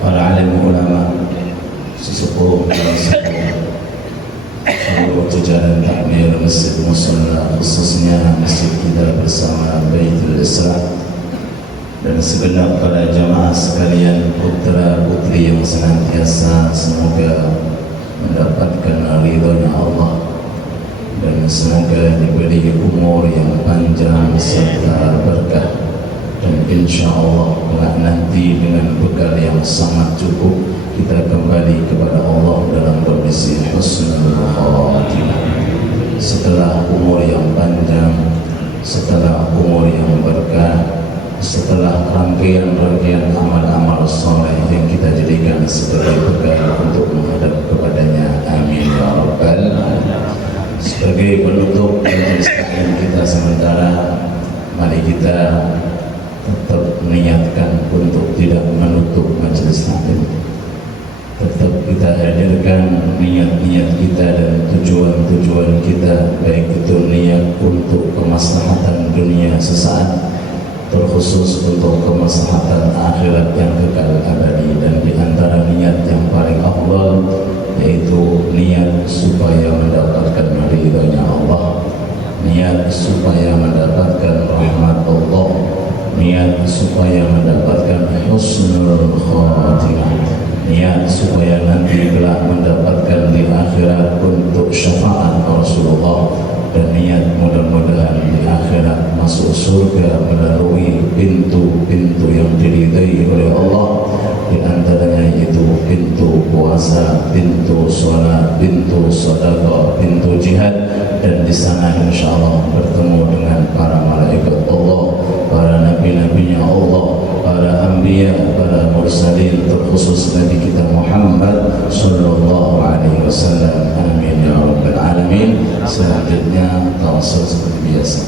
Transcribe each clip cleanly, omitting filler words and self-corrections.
para alim ulama, sesepuh seluruh jajaran takmir Masjid Musalla, khususnya masjid kita bersama Baitul Isra, dan segenap para jamaah sekalian, putra putri yang senantiasa semoga mendapatkan ridhonya Allah, dan semoga diberi umur yang panjang serta berkah, dan insya Allah nanti dengan bekal yang sangat cukup kita kembali kepada Allah dalam kondisi husnul khatimah. Setelah umur yang panjang, setelah umur yang berkah, setelah rangkaian-rangkaian amal-amal soleh yang kita jadikan sebagai bekal untuk menghadap kepadanya, amin ya rabbal alamin. Sebagai penutup majelis taklim kita sementara, mari kita tetap niatkan untuk tidak menutup majelis taklim. Tetap kita hadirkan niat-niat kita dan tujuan-tujuan kita, baik itu niat untuk kemaslahatan dunia sesaat, terkhusus untuk kemaslahatan akhirat yang kekal abadi, dan di antara niat yang paling afdal yaitu niat supaya mendapatkan ridhonya Allah, niat supaya mendapatkan rahmat Allah, niat supaya mendapatkan husnul khatimah, niat supaya nanti kelak mendapatkan di akhirat untuk syafaat Rasulullah, dan niat mudah-mudahan di akhirat masuk surga melalui pintu-pintu yang diridai oleh Allah, di antaranya yaitu pintu puasa, pintu sholat, pintu sedekah, pintu jihad, dan di sana insyaallah bertemu dengan para malaikat Allah, para nabi-nabinya Allah, para anbiya, para mursalin, terkhusus Nabi kita Muhammad sallallahu alaihi wasallam, amin ya rabbal alamin. Selanjutnya tawassul seperti biasa.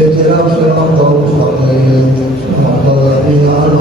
اهدنا الصراط المستقيم صراط الذين أنعمت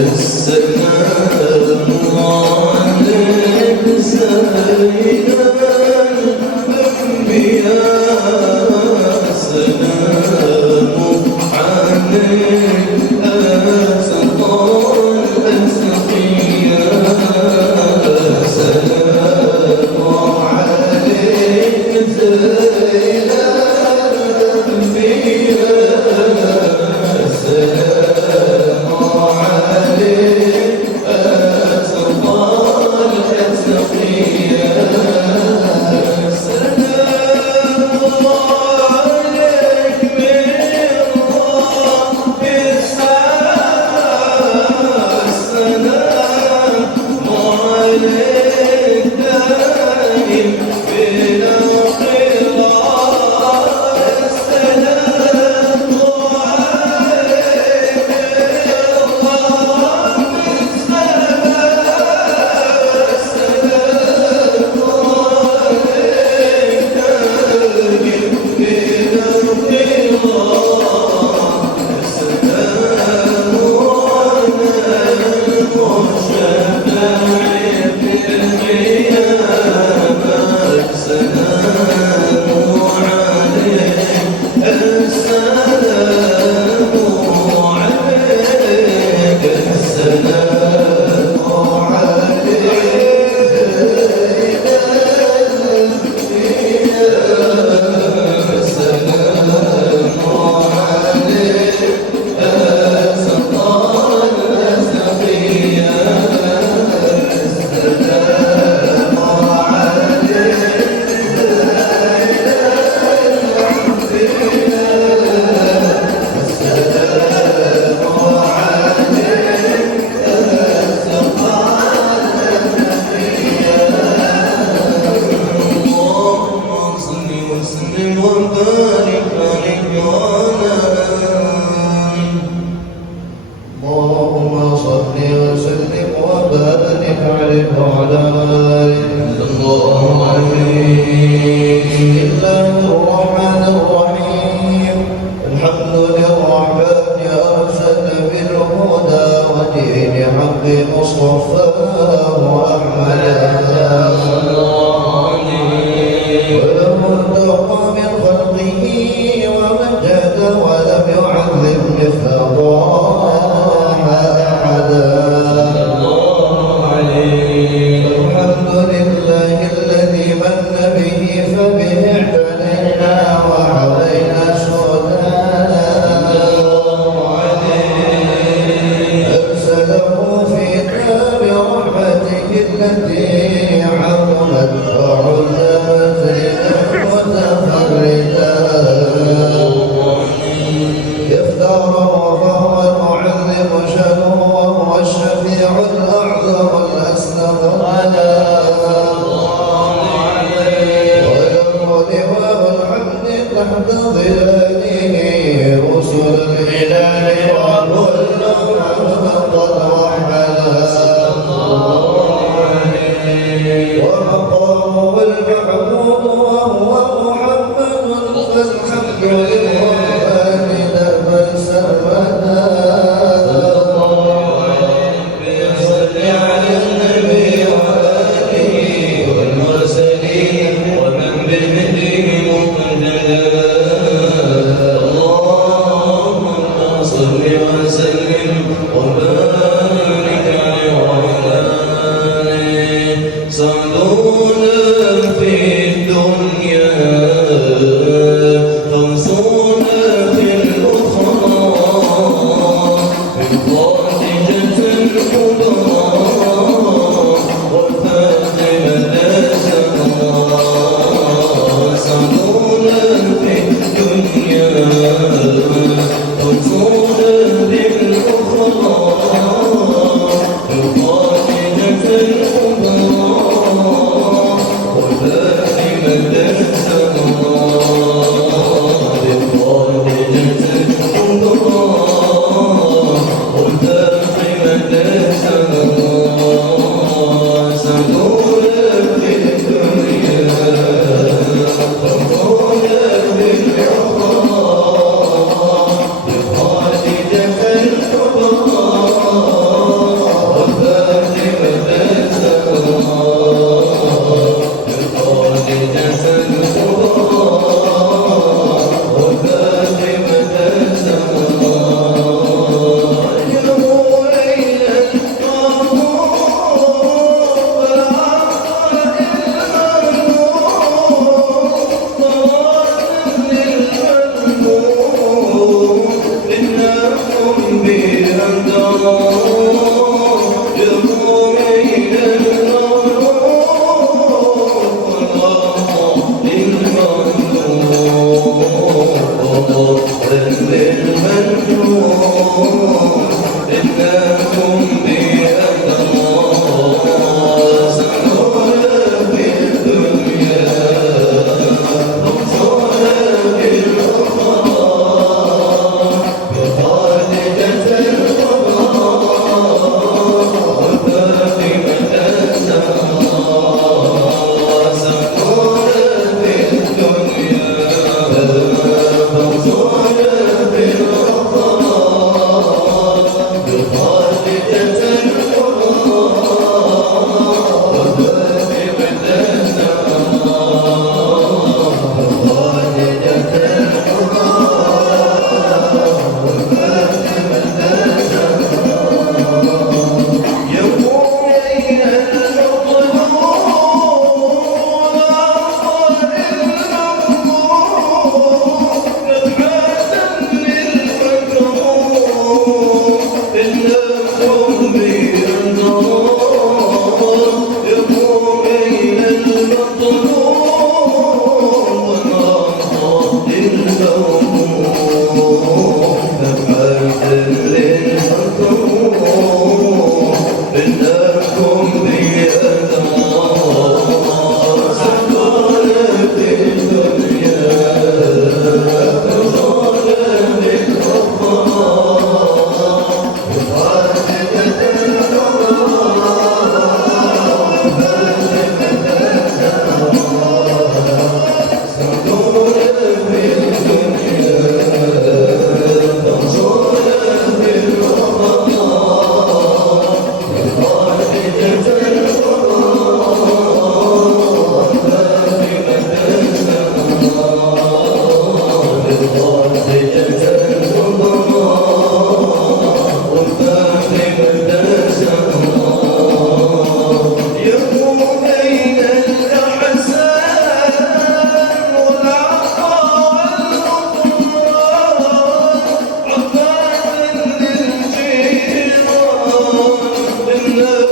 أرسله في كتاب إله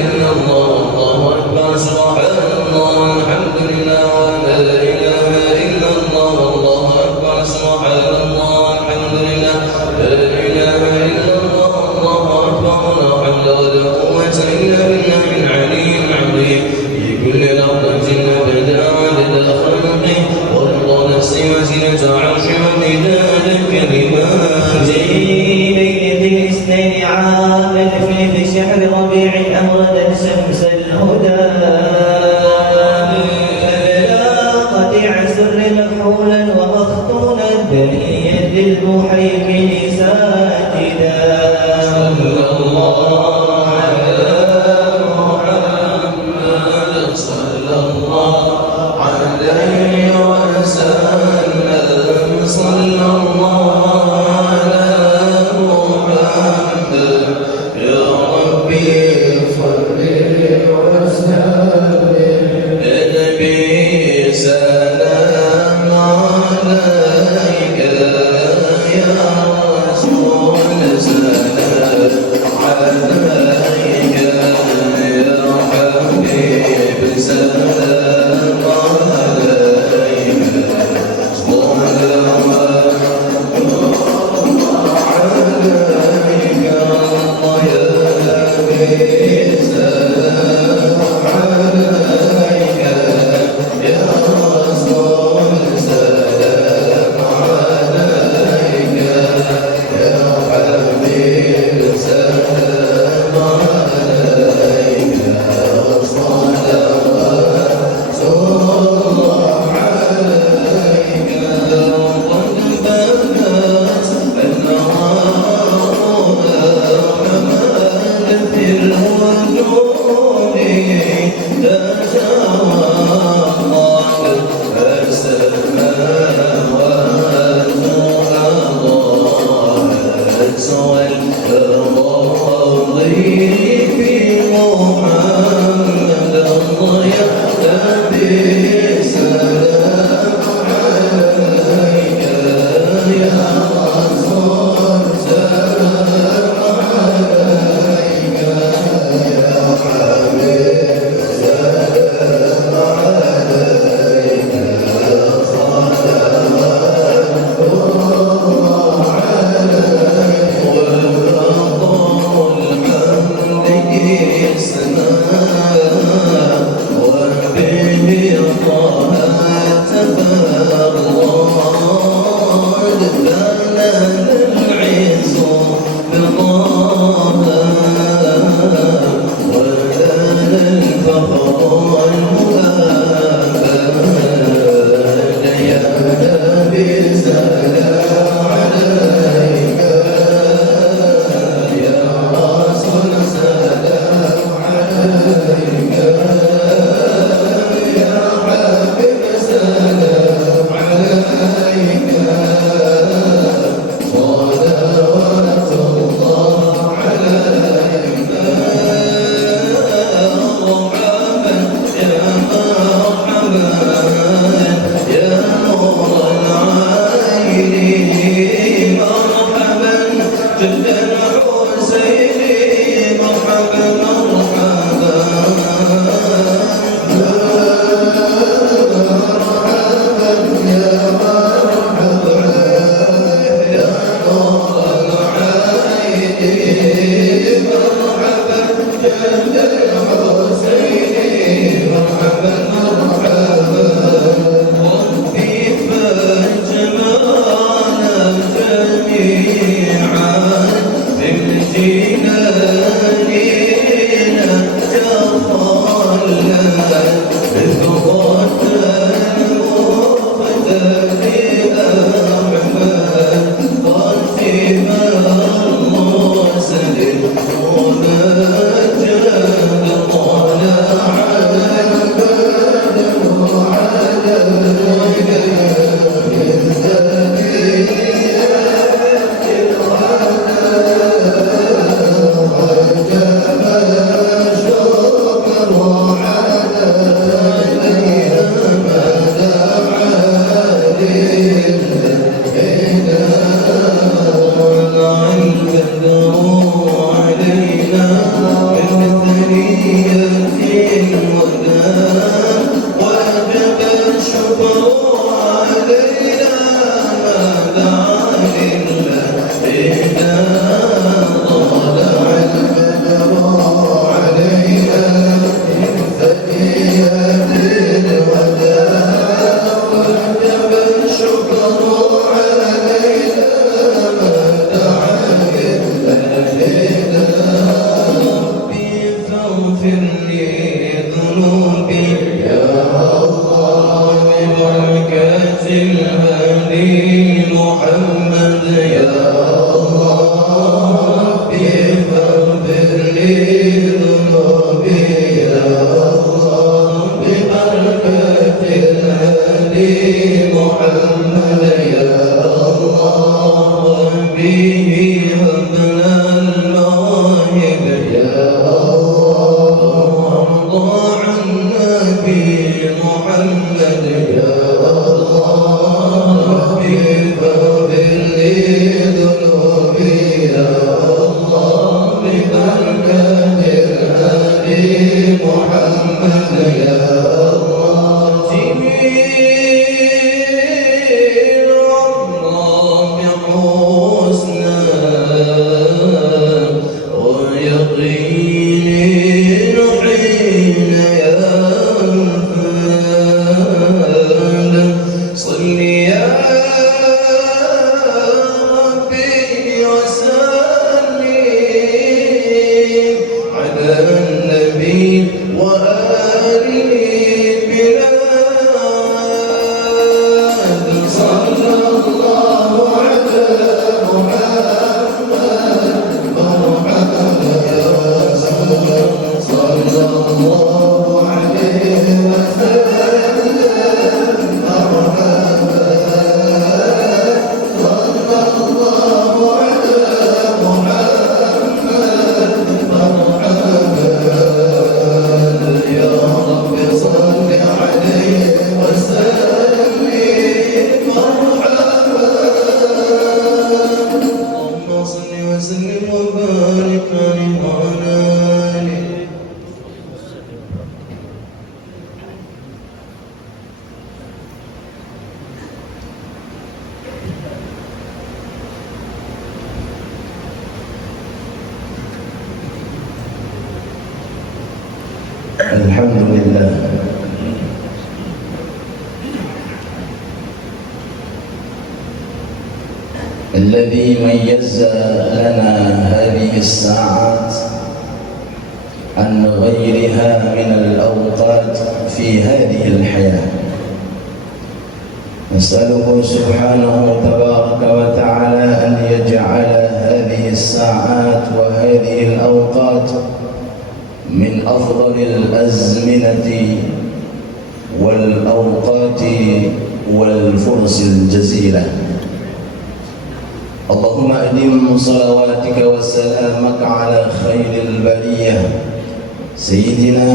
إلا الله والله أكبر سبحان الله والحمد لله المهيمن ساجدا صلى الله على محمد صلى الله عليه وسلم صلى الله على محمد يا ربي صل وسلم يا نبي سلام عليك يا رسول سلام عليك يا حبيب سلام عليك Oh الحمد لله الذي ميز لنا هذه الساعات عن غيرها من الأوقات في هذه الحياة. نسأله سبحانه تبارك وتعالى أن يجعل هذه الساعات وهذه الأوقات من أفضل الأزمنة والأوقات والفرص الجزيلة. اللهم أدم صلواتك وسلامك على خير البرية سيدنا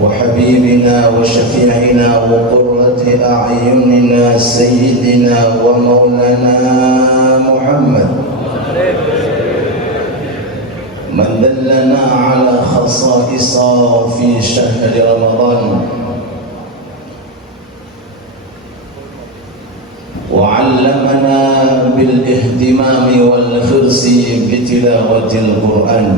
وحبيبنا وشفيعنا وقرة أعيننا سيدنا ومولانا محمد، من دلنا على خصائص في شهر رمضان وعلمنا بالاهتمام والحرص بتلاوة القرآن،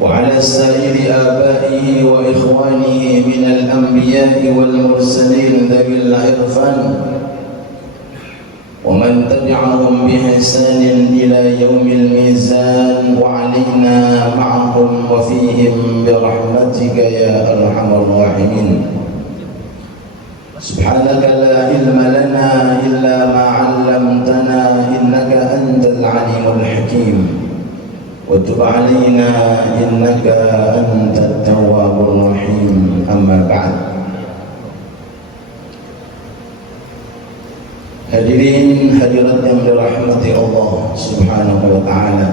وعلى سائر آبائه وإخوانه من الأنبياء والمرسلين ذوي العرفان ومن تبعهم بإحسان إلى يوم الميزان، وعلينا معهم وفيهم برحمتك يا أرحم الراحمين. سبحانك لا علم لنا إلا ما علمتنا إنك أنت العليم الحكيم، وتب علينا إنك أنت التواب الرحيم. أما بعد، hadirin hadirat yang dirahmati Allah Subhanahu wa taala,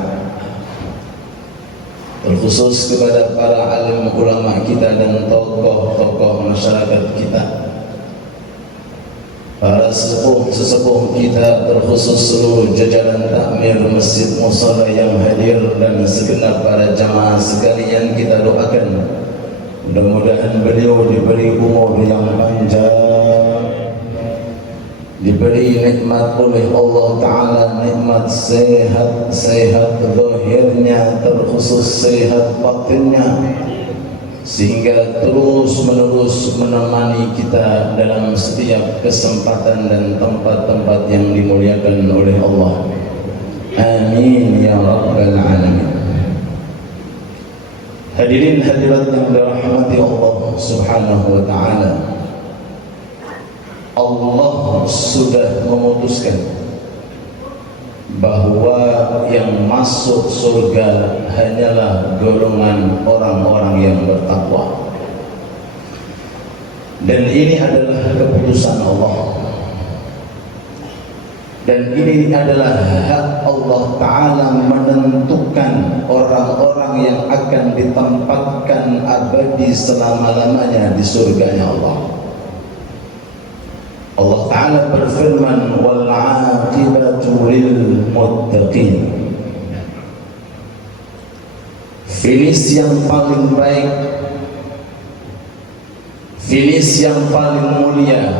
terkhusus kepada para alim ulama kita dan tokoh-tokoh masyarakat kita, para sesepuh kita, terkhusus seluruh jajaran takmir Masjid Musala yang hadir dan segenap para jamaah sekalian, kita doakan mudah-mudahan beliau diberi umur yang panjang, diberi nikmat oleh Allah Ta'ala, nikmat sehat zahirnya, terkhusus sehat batinnya, sehingga terus menerus menemani kita dalam setiap kesempatan dan tempat-tempat yang dimuliakan oleh Allah. Amin ya rabbal alamin. Hadirin hadirat yang dirahmati Allah Subhanahu wa ta'ala, Allah sudah memutuskan bahwa yang masuk surga hanyalah golongan orang-orang yang bertakwa, dan ini adalah keputusan Allah, dan ini adalah hak Allah Ta'ala menentukan orang-orang yang akan ditempatkan abadi selama-lamanya di surganya Allah. Allah Ta'ala berfirman, wal aqibatu lil muttaqin. Finish yang paling baik, finish yang paling mulia,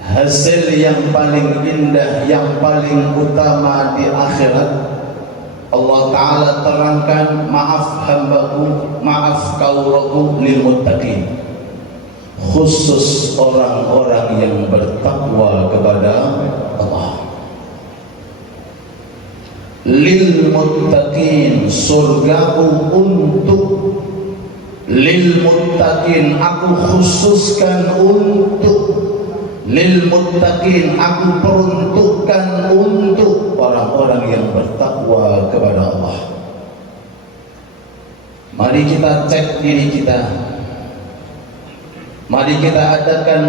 hasil yang paling indah, yang paling utama di akhirat. Allah Ta'ala terangkan, maaf hambaku, maaf kaulaku lil muttaqin, khusus orang-orang yang bertakwa kepada Allah. Lil muttaqin, surgaku untuk lil muttaqin, aku khususkan untuk lil muttaqin, aku peruntukkan untuk orang-orang yang bertakwa kepada Allah. Mari kita cek diri kita, mari kita adakan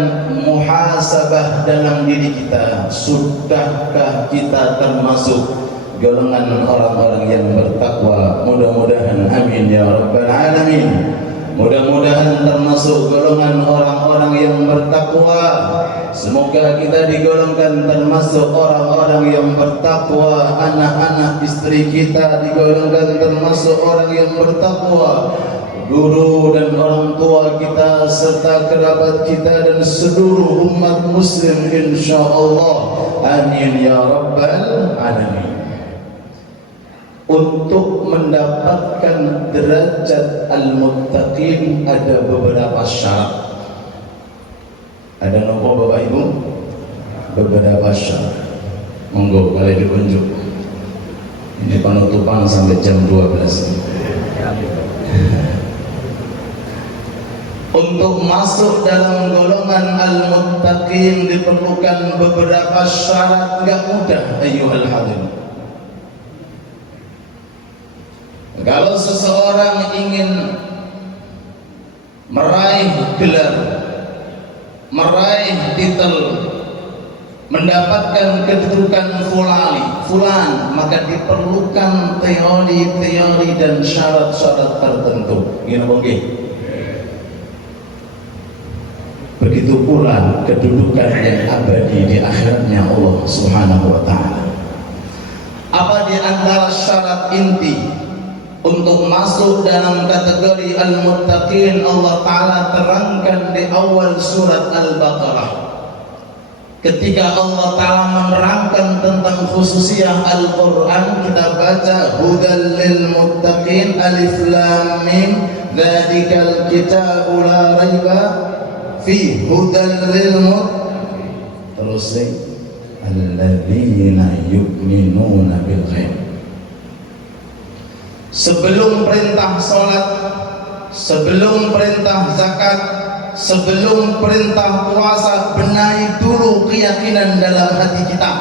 muhasabah dalam diri kita. Sudahkah kita termasuk golongan orang-orang yang bertakwa? Mudah-mudahan, amin ya rabbal alamin. Mudah-mudahan termasuk golongan orang-orang yang bertakwa. Semoga kita digolongkan termasuk orang-orang yang bertakwa. Anak-anak istri kita digolongkan termasuk orang yang bertakwa. Guru dan orang tua kita serta kerabat kita dan seluruh umat muslim insyaallah, amin ya rabbal alamin. Untuk mendapatkan derajat al-muttaqin ada beberapa syarat. Ada nopo Bapak Ibu? Beberapa syarat. Monggo boleh ditunjuk. Ini penutupan sampai jam 12. Untuk masuk dalam golongan al-muttaqin diperlukan beberapa syarat, enggak mudah ayyuhal hadirin. Kalau seseorang ingin meraih gelar, meraih titel, mendapatkan kedudukan fulan, maka diperlukan teori-teori dan syarat-syarat tertentu. Gini oke. Begitu pula kedudukan yang abadi di akhiratnya Allah Subhanahu wa Ta'ala. Apa di antara syarat inti untuk masuk dalam kategori al-muttaqin? Allah Ta'ala terangkan di awal surat Al-Baqarah, ketika Allah Ta'ala menerangkan tentang khususiyah Al-Quran. Kita baca, hudal lil muttaqin, alif lam mim, dzalikal kitabu la raiba fi, hudal lil muttaqin. Terus alladzina yu'minuna bil ghaib. Sebelum perintah sholat, sebelum perintah zakat, sebelum perintah puasa, benahi dulu keyakinan dalam hati kita.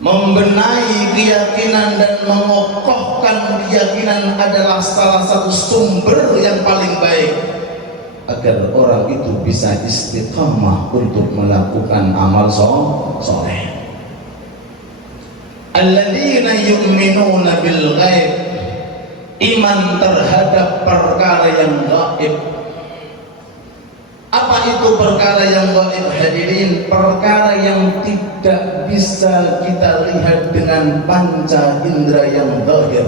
Membenahi keyakinan dan mengokohkan keyakinan adalah salah satu sumber yang paling baik agar orang itu bisa istiqamah untuk melakukan amal soleh. Alladzina yu'minuna bil ghaib, iman terhadap perkara yang gaib. Apa itu perkara yang gaib hadirin? Perkara yang tidak bisa kita lihat dengan panca indera yang zahir.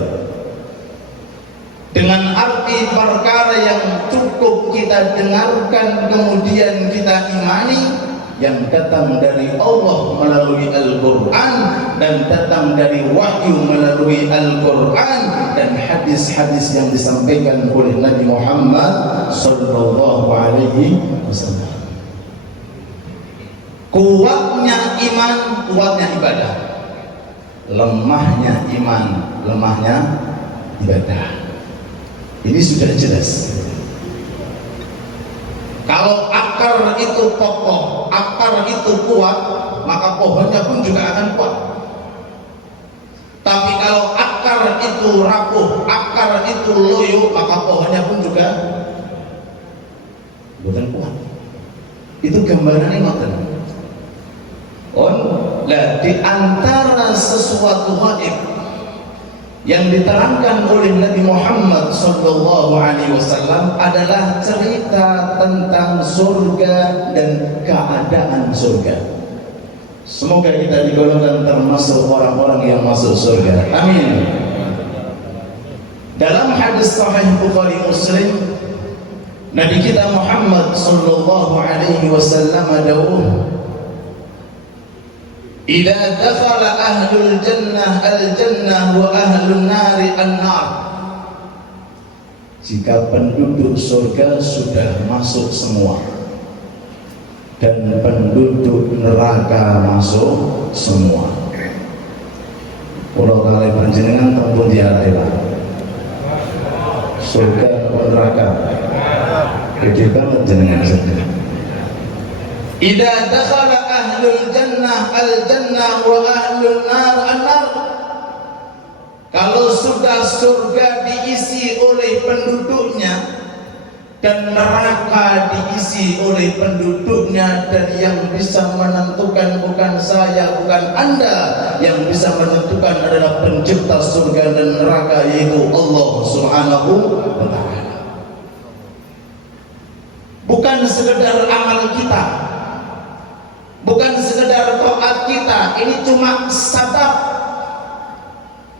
Dengan arti perkara yang cukup kita dengarkan kemudian kita imani, yang datang dari Allah melalui Al-Quran dan datang dari wahyu melalui Al-Quran dan hadis-hadis yang disampaikan oleh Nabi Muhammad sallallahu alaihi wasallam. Kuatnya iman, kuatnya ibadah. Lemahnya iman, lemahnya ibadah. Ini sudah jelas. Kalau akar itu kokoh, akar itu kuat, maka pohonnya pun juga akan kuat. Tapi kalau akar itu rapuh, akar itu loyo, maka pohonnya pun juga bukan kuat. Itu gambarannya ngoten. Lah di antara sesuatu gaib yang diterangkan oleh Nabi Muhammad sallallahu alaihi wasallam adalah cerita tentang surga dan keadaan surga. Semoga kita digolongkan termasuk orang-orang yang masuk surga. Amin. Dalam hadis sahih Bukhari Muslim Nabi kita Muhammad sallallahu alaihi wasallam dawuh, "Idza dakhala ahlul jannah al-jannah wa ahlun nari an-nar." Jika penduduk surga sudah masuk semua dan penduduk neraka masuk semua. Kalau kalian panjenengan tempun diarai Pak, surga atau neraka? Gede banget jenengan saja. Idza dakhala ahlul jannah al-jannah wa ahlun nar an-nar. Kalau sudah surga diisi oleh penduduknya dan neraka diisi oleh penduduknya, dan yang bisa menentukan bukan saya, bukan Anda, yang bisa menentukan adalah pencipta surga dan neraka, yaitu Allah Subhanahu wa ta'ala. Bukan sekedar amal kita, bukan sekedar taat kita, ini cuma sabab,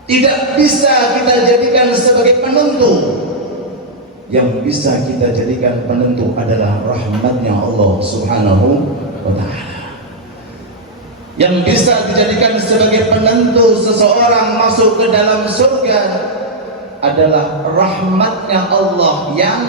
tidak bisa kita jadikan sebagai penentu. Yang bisa kita jadikan penentu adalah rahmatnya Allah Subhanahu wa ta'ala. Yang bisa dijadikan sebagai penentu seseorang masuk ke dalam surga adalah rahmatnya Allah yang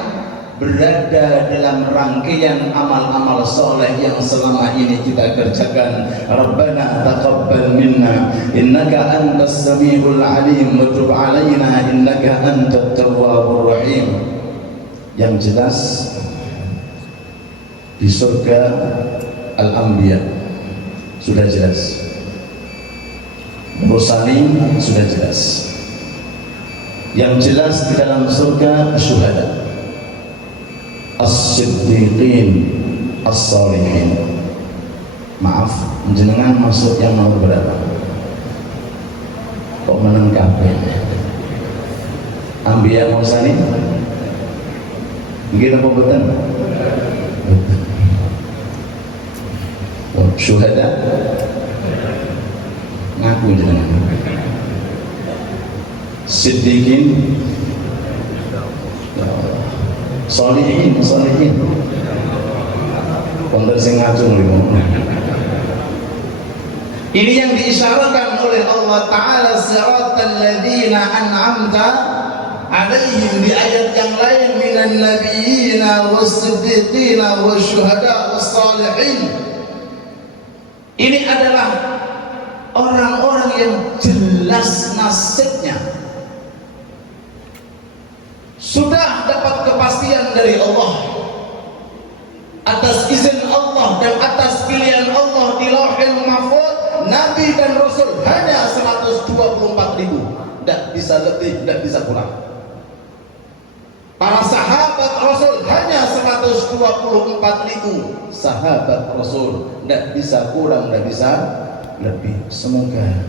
berada dalam rangkaian amal-amal soleh yang selama ini kita kerjakan. Rabbana taqabbal minna innaka antas samiul alim wa tub alaina innaka antat tawwabur rahim. Yang jelas di surga Al-Anbiya sudah jelas, Mursalin sudah jelas. Yang jelas di dalam surga Syuhada, As-Siddiqin, As-Salihin. Maaf, jenengan masuk yang nomor berapa? Kok meneng kabeh? Anbiya Mursalin? Begitu apa betul? Syuhada? Ngaku jenengan. Siddiqin, Salihin, Salihin. Konten sing ngacung lho. Ini yang diisyaratkan oleh Allah Ta'ala, siratal ladzina an'amta alaihim, di ayat yang lain, minan nabiyina was-siddiqina wasyuhada was-salihin. Ini adalah orang-orang yang jelas nasibnya, sudah dapat kepastian dari Allah atas izin Allah dan atas pilihan Allah di Lauhil Mahfuz. Nabi dan Rasul hanya 124.000, tidak bisa lebih, tidak bisa kurang. Para sahabat Rasul hanya 124.000 sahabat Rasul, tidak bisa kurang, tidak bisa lebih. Semoga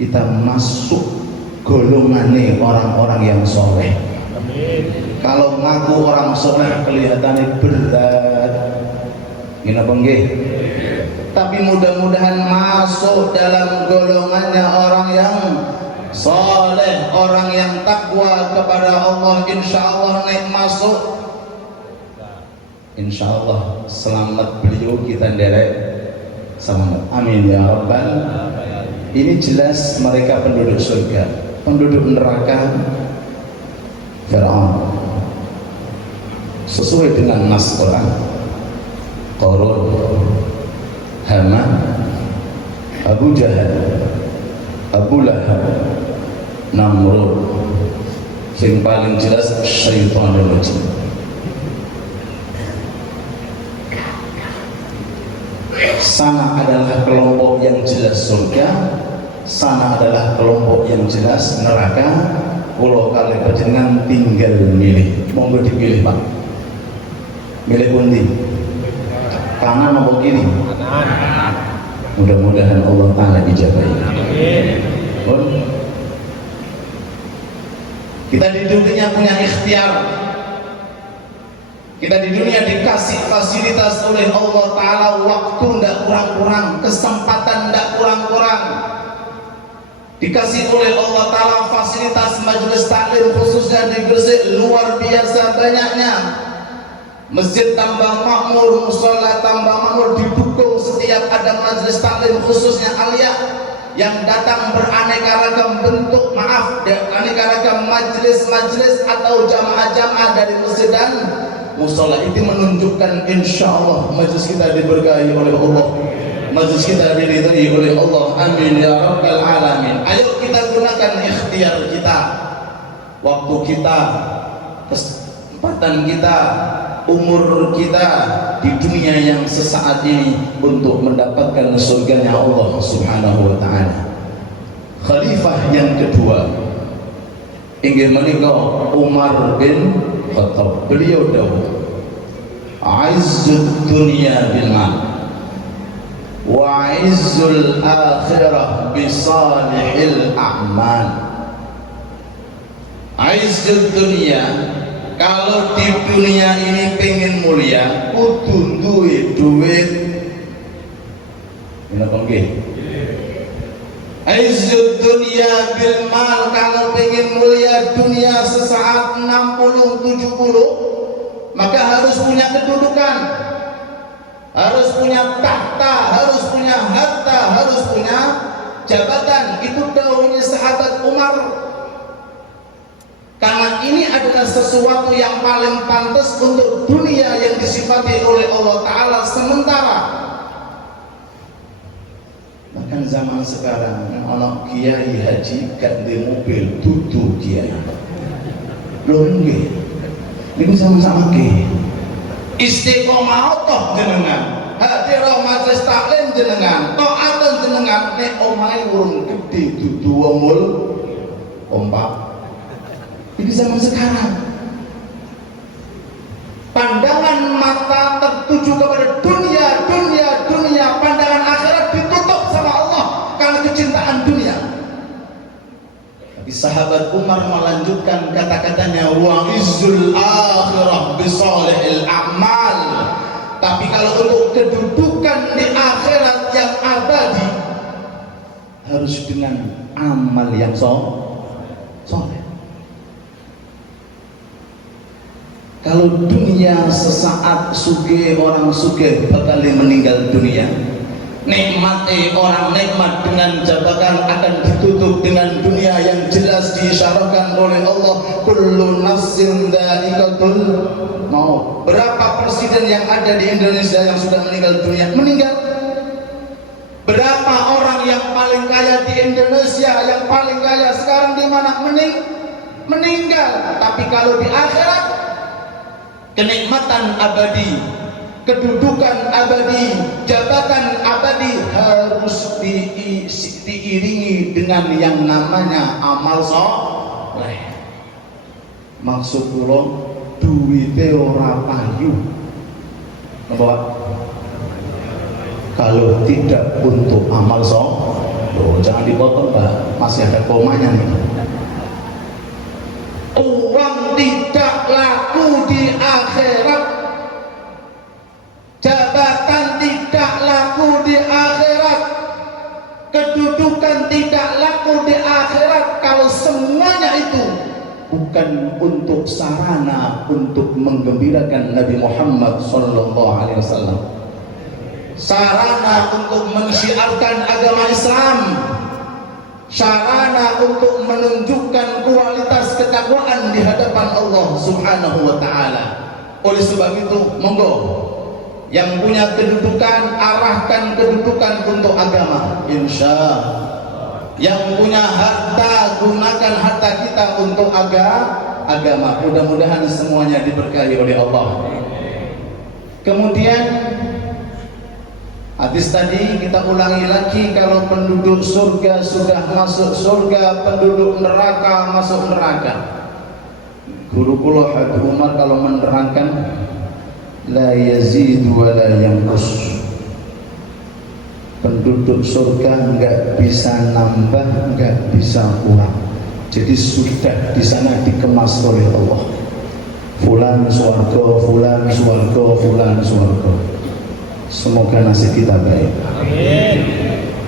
kita masuk golongan orang-orang yang soleh. Kalau ngaku orang soleh kelihatannya berat, gini apa enggak? Tapi mudah-mudahan masuk dalam golongannya orang yang soleh, orang yang takwa kepada Allah. Insya Allah naik masuk, insya Allah selamat beliau, kita derek selamat, amin ya rabbal. Ini jelas mereka penduduk surga. Penduduk neraka Fir'aun sesuai dengan nas Quran, Qarun, Haman, Abu Jahal, Abu Lahab, Namrud. Yang paling jelas syaitanul rajim. Sana adalah kelompok yang jelas surga, sana adalah kelompok yang jelas neraka. Kalau kalian berjenengan tinggal milih, monggo dipilih Pak. Milih pundi? Kanan atau kiri? Mudah-mudahan Allah Ta'ala ijabahi. Kita di dunia punya ikhtiar. Kita di dunia dikasih fasilitas oleh Allah Ta'ala, waktu tidak kurang-kurang, kesempatan tidak kurang-kurang. Dikasih oleh Allah Ta'ala fasilitas majelis taklim khususnya di Gresik luar biasa banyaknya. masjid tambah makmur, musola tambah makmur, didukung setiap ada majelis taklim khususnya Alia yang datang beraneka ragam bentuk, aneka ragam majelis atau jamaah-jamaah dari masjid dan musola. Itu menunjukkan insya Allah majelis kita diberkahi oleh Allah, majelis kita diridhai oleh Allah. Amin ya rabbal alamin. Ayo kita gunakan ikhtiar kita, waktu kita, kesempatan kita, umur kita di dunia yang sesaat ini untuk mendapatkan surganya Allah Subhanahu wa ta'ala. Khalifah yang kedua inggih menika Umar bin Khattab. Beliau dawuh, "Aizzud dunya bil mal wa izzul akhirah bi salihil a'mal." Aizzud dunya, kalau di dunia ini pengen mulia kudu duwe duit. Menapa nggih? Aizzud dunya bil mal, kalau pengen mulia dunia sesaat 60-70, maka harus punya kedudukan, harus punya tahta, harus punya harta, harus punya jabatan. Itu dawuhnya sahabat Umar. Karena ini adalah sesuatu yang paling pantas untuk dunia yang disifati oleh Allah Ta'ala sementara. Bahkan zaman sekarang anak kiai haji gak di mobil dudu kiai lho nggih niku sama-sama nggih istiqomah toh jenengan, hadirah majelis taklim jenengan, taatan jenengan, nek omahe urung gedhe dudu wongul ompak. Ini zaman sekarang pandangan mata tertuju kepada dunia, pandangan akhirat ditutup sama Allah karena kecintaan dunia. Tapi sahabat Umar melanjutkan kata-katanya, wa izzul akhirah bisalihil a'mal. Tapi kalau untuk kedudukan di akhirat yang abadi harus dengan amal yang soleh. Kalau dunia sesaat sugih, orang sugih bakal meninggal dunia. Nikmati orang nikmat dengan jabatan akan ditutup dengan dunia yang jelas diisyaratkan oleh Allah, kullu nafsin dha'iqatul maut. Berapa presiden yang ada di Indonesia yang sudah meninggal dunia? Meninggal. Berapa orang yang paling kaya di Indonesia, yang paling kaya sekarang di mana? Meninggal. Tapi kalau di akhirat, kenikmatan abadi, kedudukan abadi, jabatan abadi harus diiringi dengan yang namanya amal soleh. Maksud kula duwite ora payu. Napa? Kalau tidak untuk amal soleh, jangan dipotong Pak, masih ada komanya nih. Uang tidak laku di akhirat, jabatan tidak laku di akhirat, kedudukan tidak laku di akhirat kalau semuanya itu bukan untuk sarana untuk menggembirakan Nabi Muhammad SAW, sarana untuk mensyiarkan agama Islam, sarana untuk menunjukkan kualitas ketakwaan di hadapan Allah Subhanahu wa ta'ala. Oleh sebab itu, monggo yang punya kedudukan, arahkan kedudukan untuk agama, insya Allah. Yang punya harta, gunakan harta kita untuk agama. Mudah-mudahan semuanya diberkahi oleh Allah. Kemudian hadis tadi kita ulangi lagi, kalau penduduk surga sudah masuk surga, penduduk neraka masuk neraka. Guru kula Habib Umar kalau menerangkan, la yazidu wa la yanqus. Penduduk surga enggak bisa nambah, enggak bisa kurang. Jadi sudah di sana dikemas oleh Allah. Fulan swarga, fulan swarga, fulan swarga. Semoga nasib kita baik. Amin.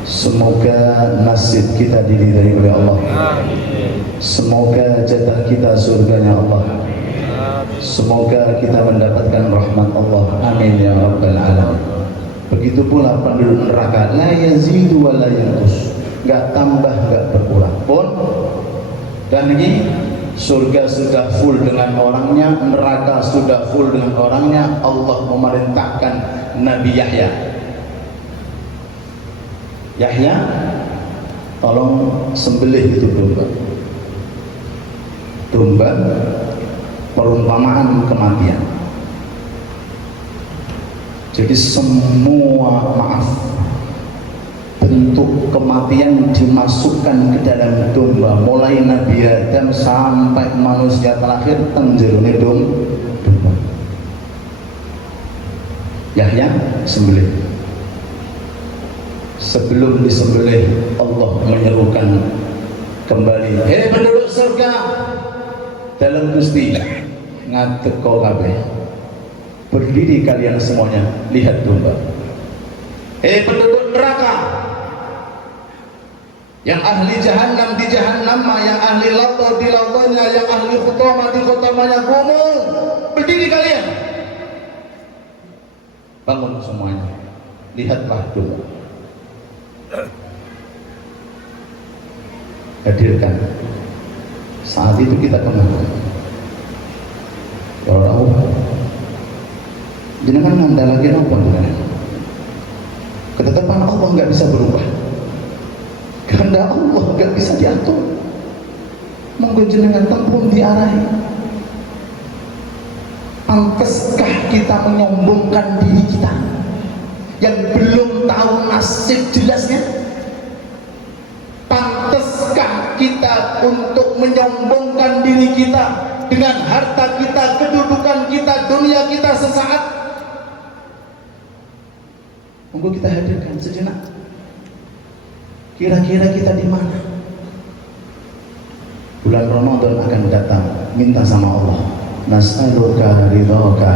Semoga nasib kita diridhai oleh Allah. Amin. Semoga jatah kita surganya Allah. Amin. Semoga kita mendapatkan rahmat amin ya rabbal alamin. Begitu pula penduduk neraka, la yazidu wa la yanqus, enggak tambah enggak berkurang pun. Dan ini surga sudah full dengan orangnya, neraka sudah full dengan orangnya. Allah memerintahkan Nabi Yahya, Yahya tolong sembelih itu domba perumpamaan kematian. Jadi semua bentuk kematian dimasukkan ke dalam domba, mulai Nabi Adam sampai manusia terakhir tenjerone domba. Yahya sembelih. Sebelum disembelih Allah menyerukan kembali, hei penduduk surga, dalam Gusti ngadeko kabeh, berdiri kalian semuanya, lihat domba. Hei penduduk neraka, yang ahli jahannam di jahannam, yang ahli lauta di lautanya, yang ahli khutama di khutamanya, gumul, berdiri kalian, bangun semuanya, lihatlah domba. Hadirkan. Saat itu kita kemana? Ya Allah, jangan ngandalkan apa bukan? Ketetapan Allah nggak bisa berubah. Kehendak Allah nggak bisa diatur. Monggo jenengan tempun diarahi. Pantaskah kita menyombongkan diri kita yang belum tahu nasib jelasnya? Pantaskah kita untuk menyombongkan diri kita dengan harta kita, kedudukan kita, dunia kita sesaat? Monggo kita hadirkan sejenak. Kira-kira kita di mana? Bulan Ramadan akan datang, minta sama Allah, nas'aluka ridhaka,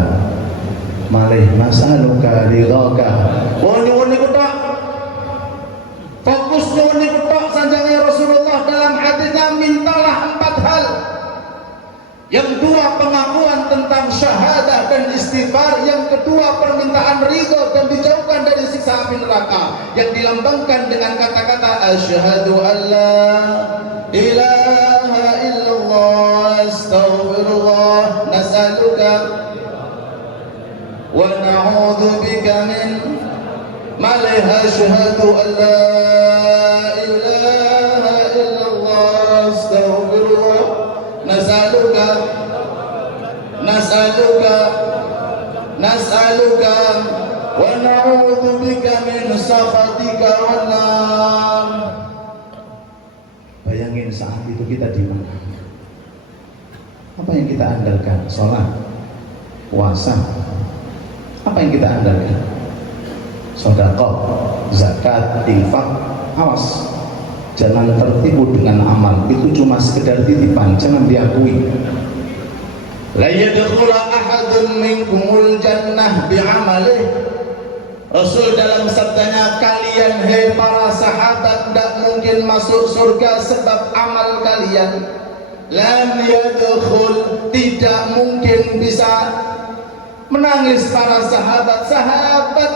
malih nas'aluka ridhaka. Oh nyuwun niku tok. Fokus nyuwun niku tok sanjange Rasulullah dalam hadisnya, mintalah 4 hal. Yang dua pengakuan tentang syahadah dan istighfar, yang kedua permintaan ridho dan dijauhkan dari siksa api neraka, yang dilambangkan dengan kata-kata asyhadu an la ilaha illallah astaghfirullah nas'aluka wa na'udzu bika min malih asyhadu an la ilaha illallah astaghfirullah nas'aluka wa na'udzu bika min sakhatika wan nar. Bayangin saat itu kita di mana? Apa yang kita andalkan? Salat, puasa. Apa yang kita andalkan? Sedekah, zakat, infak. Awas, jangan tertipu dengan amal. Itu cuma sekedar titipan, jangan diakui. La yadkhulu ahadun minkumul jannah bi'amalih. Rasul dalam sabdanya, kalian hai para sahabat tidak mungkin masuk surga sebab amal kalian. Lam yadkhul, tidak mungkin bisa. Menangis para sahabat. Sahabat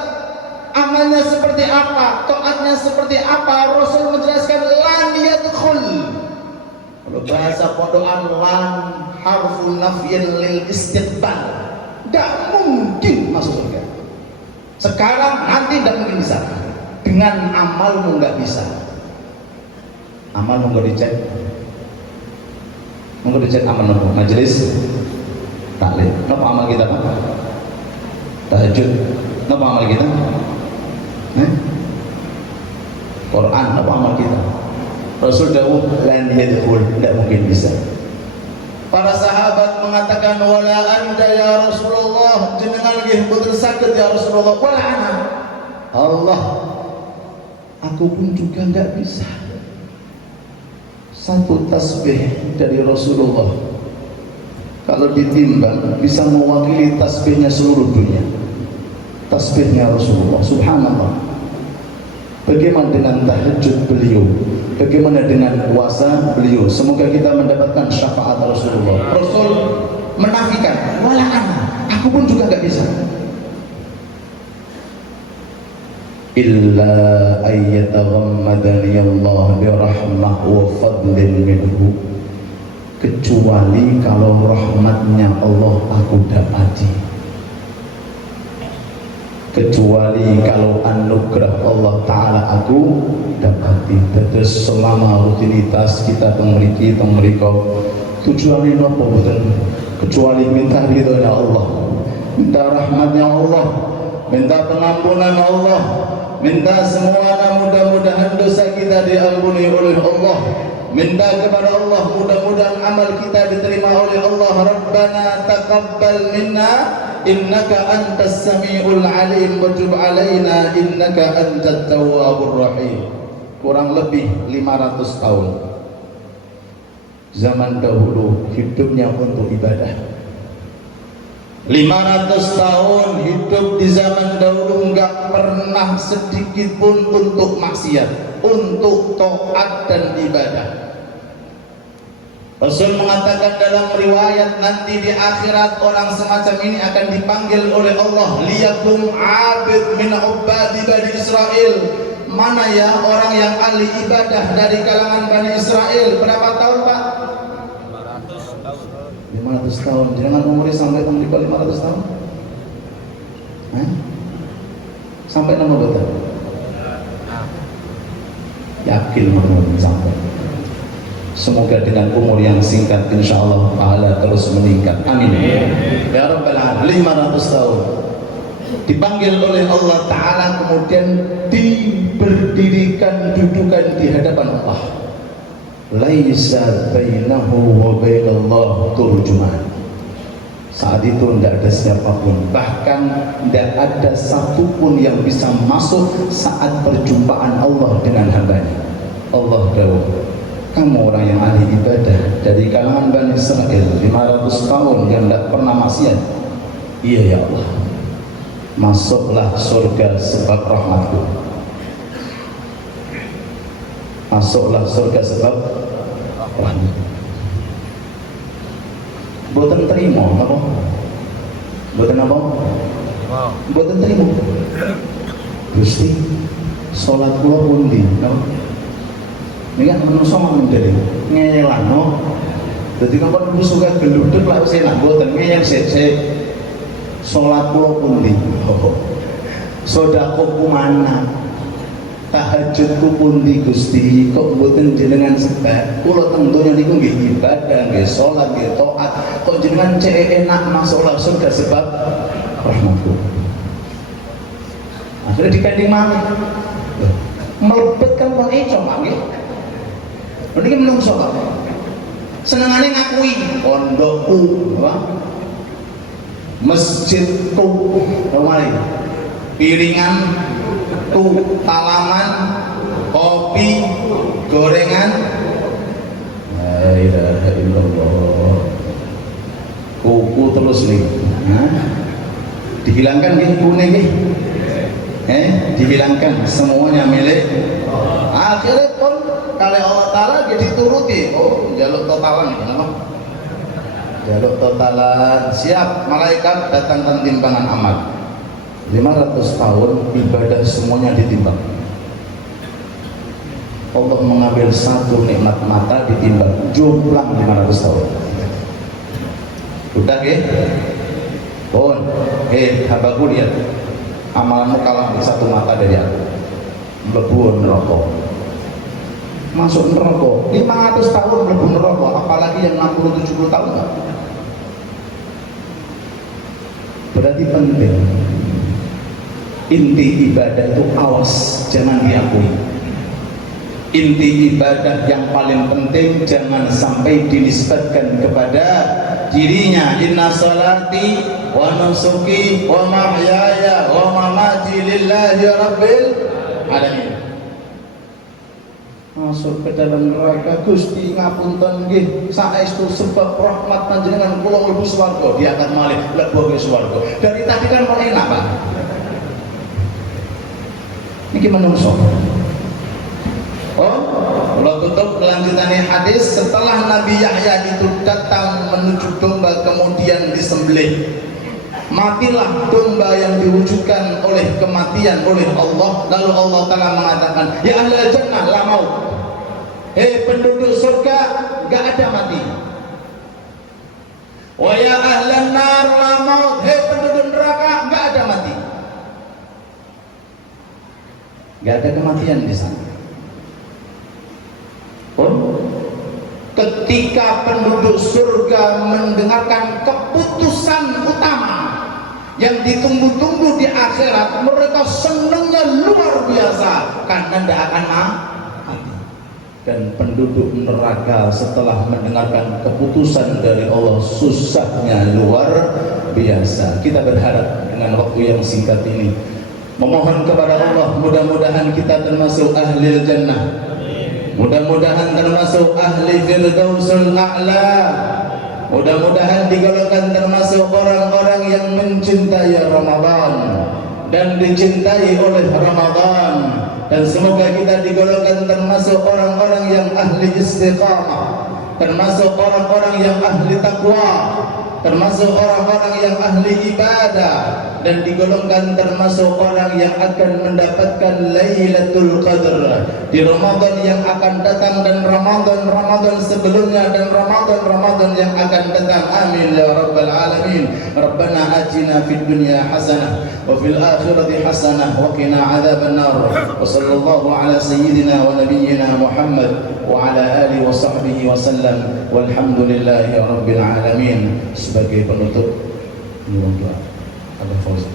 amalnya seperti apa, taatnya seperti apa? Rasul menjelaskan lan yadkhul. Kalau bahasa pondokan, lan harfu nafyin lil istiqbal, tidak mungkin masuk surga. Sekarang nanti tidak mungkin bisa. Dengan amalmu nggak bisa. Amalmu nggak dicek. Nggak dicek amalmu. Majelis taklim. Apa amal kita Pak? Tahajud. Apa amal kita? Quran. Apa amal kita? Rasul dawuh lan yadkhul, tidak mungkin bisa. Para sahabat mengatakan, wala anda ya Rasulullah, jenengan nggih boten saged ya Rasulullah. Wala ana, Allah, aku pun juga enggak bisa. Satu tasbih dari Rasulullah kalau ditimbang bisa mewakili tasbihnya seluruh dunia. Tasbihnya Rasulullah, subhanallah. Bagaimana dengan tahajud beliau? Bagaimana dengan puasa beliau? Semoga kita mendapatkan syafaat Rasulullah. Rasul menafikan, wala ana, aku pun juga nggak bisa. illa ayyataghammadani Allah birahmah wa fadlin minhu, kecuali kalau rahmatnya Allah aku dapati, kecuali kalau anugerah Allah Ta'ala aku dapati. Terus selama rutinitas kita memiliki tujuan apa betul? Kecuali minta ridhonya Allah, minta rahmatnya Allah, minta pengampunan Allah, minta semuanya mudah-mudahan dosa kita diampuni oleh Allah, minta kepada Allah mudah-mudahan amal kita diterima oleh Allah. Rabbana taqabbal minna innaka antas samiul alim wa tub alaina innaka antat tawwabur rahim. Kurang lebih 500 tahun zaman dahulu hidupnya untuk ibadah. 500 tahun hidup di zaman dahulu enggak pernah sedikit pun untuk maksiat, untuk taat dan ibadah. Rasul mengatakan dalam riwayat, nanti di akhirat orang semacam ini akan dipanggil oleh Allah, liyakum abid min ubadi Bani Israel. Mana ya orang yang ahli ibadah dari kalangan Bani Israel? Berapa tahun Pak? 500 tahun. Jangan umurnya sampai 500 tahun. Sampai nama betul. Yakin menurut sampai. Semoga dengan umur yang singkat insyaallah ta'ala terus meningkat. Amin. Ya Rabbal Alamin. 500 tahun dipanggil oleh Allah Ta'ala, kemudian diberdirikan dudukan di hadapan Allah. Laisa bainahu wa bainallah turjuman. Saat itu tidak ada siapapun, bahkan tidak ada satupun yang bisa masuk saat perjumpaan Allah dengan hambanya. Allah dawuh, kamu orang yang ahli ibadah dari kalangan Bani Israel 500 tahun yang tidak pernah maksiat. Iya ya Allah, masuklah surga sebab rahmatku, masuklah surga sebab rahmatku. Boten terima apa? Boten apa? Boten terima. Gusti, salat kula pundi? Ini kan menungso menjadi ngelan, no. Jadi kalau kamu suka geluduk lah, saya nak boten ngeyel saya salat kula pundi? Sodakoku mana? Tahajudku pundi Gusti, kok mboten jenengan sebab kula tentunya niku nggih ibadah, nggih salat, nggih taat, kok jenengan cek enak masuk langsung ke sebab rahmatku. Akhirnya dikanding mana? Melebet kan kok eco nggih. Niki menungso kok. Senengane ngakui pondokku, apa? Masjidku, kemari. Piringan tuh, talaman, kopi, gorengan. La ilaha illallah. Kuku terus nih. Dihilangkan nih kuning nih. Dihilangkan semuanya milik. Akhirnya pun kalau Allah Ta'ala jadi turuti. Oh, jaluk totalan kenapa? Jaluk totalan. Siap, malaikat datangkan timbangan amal. 500 tahun ibadah semuanya ditimbang. Allah mengambil satu nikmat mata ditimbang, jomplang 500 tahun. Udah ya? Pun, habaku lihat, amalanmu kalah satu mata dari aku. Mlebu neraka. Masuk neraka 500 tahun mlebu neraka, apalagi yang 60-70 tahun. Berarti penting. Inti ibadah itu awas, jangan diakui. Inti ibadah yang paling penting jangan sampai dinisbatkan kepada dirinya. Inna salati wa nusuki wa mahyaya wa mamati lillahi rabbil alamin. Masuk ke dalam neraka, Gusti ngapunten nggih, saestu sebab rahmat panjenengan kula mlebu swarga, diangkat malih mlebu ke swarga. Dari tadi kan kok enak, Pak. Ini menungso. Oh, kalau tutup kelanjutannya hadis, setelah Nabi Yahya itu datang menuju domba kemudian disembelih. Matilah domba yang diwujudkan oleh kematian oleh Allah. Lalu Allah Ta'ala mengatakan, ya ahlal jannah la maut. Hei penduduk surga, gak ada mati. Wa ya ahlan nar la maut. Hei penduduk neraka, gak ada mati. Gak ada kematian di sana. Ketika penduduk surga mendengarkan keputusan utama yang ditunggu-tunggu di akhirat, mereka senangnya luar biasa karena tidak akan mati. Dan penduduk neraka setelah mendengarkan keputusan dari Allah susahnya luar biasa. Kita berharap dengan waktu yang singkat ini memohon kepada Allah, mudah-mudahan kita termasuk ahli jannah, mudah-mudahan termasuk ahli firdausul a'la, mudah-mudahan digolongkan termasuk orang-orang yang mencintai Ramadan dan dicintai oleh Ramadan, dan semoga kita digolongkan termasuk orang-orang yang ahli istiqamah, termasuk orang-orang yang ahli takwa, termasuk orang-orang yang ahli ibadah, dan digolongkan termasuk orang yang akan mendapatkan Lailatul Qadar di Ramadan yang akan datang dan Ramadan sebelumnya dan Ramadan yang akan datang. Amin ya rabbal alamin. Rabbana atina fid dunya hasanah wa fil akhirati hasanah wa qina adzaban nar. Wa sallallahu ala sayyidina wa nabiyyina Muhammad wa ala alihi wa sahbihi wa sallam. Walhamdulillahi rabbil alamin. Sebagai penutup, doa ada Fauzan.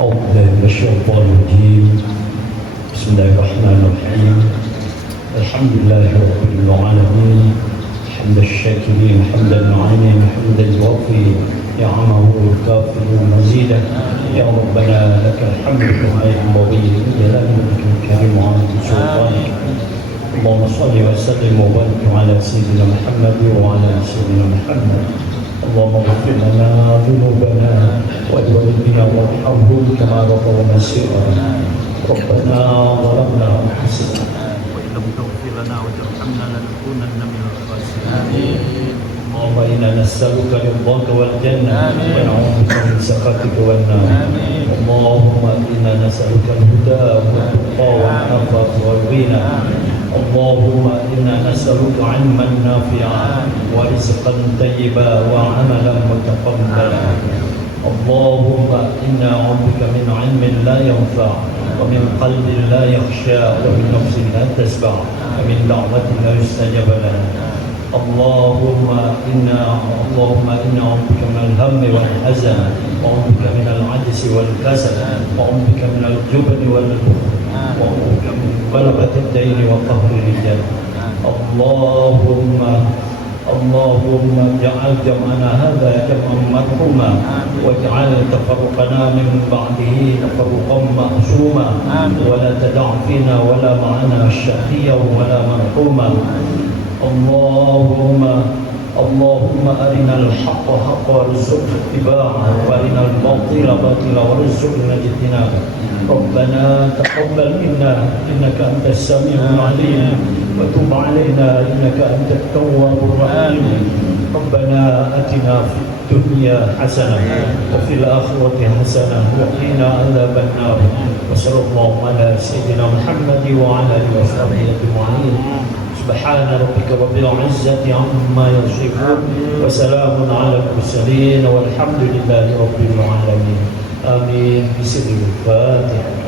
أعوذ بالله من الشيطان الرجيم. بسم الله الرحمن الرحيم. الحمد لله رب العالمين، حمد الشاكرين، حمد الناعمين، حمد الوافي نعمه الكافر مزيدا. يا ربنا لك الحمد كما ينبغي لجلال وجهك الكريم وعظيم سلطانك. اللهم صل وسلم وبارك على سيدنا محمد وعلى ال سيدنا محمد. اللهم اغفر لنا ذنوبنا ولوالدينا وارحمهم كما غفرنا صغارنا. ربنا ظلمنا انفسنا وان لم تغفر لنا وترحمنا لنكونن من الخاسرين. اللهم انا نسالك رضاك والجنه ونعوذ بك من سخطك والنار. اللهم انا نسالك الهدى والتقى والعفاف والغنى. اللهم انا نسالك علما نافعا ورزقا طيبا وعملا متقبلا. اللهم انا نعوذ بك من علم لا ينفع ومن قلب لا يخشى ومن نفس لا تشبع ومن دعوة لا يستجاب لها. اللهم انا نعوذ بك من الهم والحزن، ونعوذ بك من العجز والكسل، ونعوذ بك من الجبن والبخل، ونعوذ بك من غلبة الدين وقهر الرجال. اللهم اجعل جمعنا هذا جمعا مرحوما، واجعل تفرقنا من بعده تفرقا معصوما، ولا تدع فينا ولا معنا شقيا ولا مرحوما. اللهم أرنا الحق حقا وارزقنا اتباعه، وأرنا الباطل باطلا وارزقنا اجتنابه. ربنا تقبل منا إنك أنت السميع العليم، وتب علينا إنك أنت التواب الرحيم. ربنا آتنا في الدنيا حسنة وفي الآخرة حسنة وقنا عذاب النار. وصلى الله على سيدنا محمد وعلى آله وصحبه أجمعين. سبحان ربك رب العزة عما يصفون وسلام على المرسلين والحمد لله رب العالمين. آمين. بسم الفاتحة.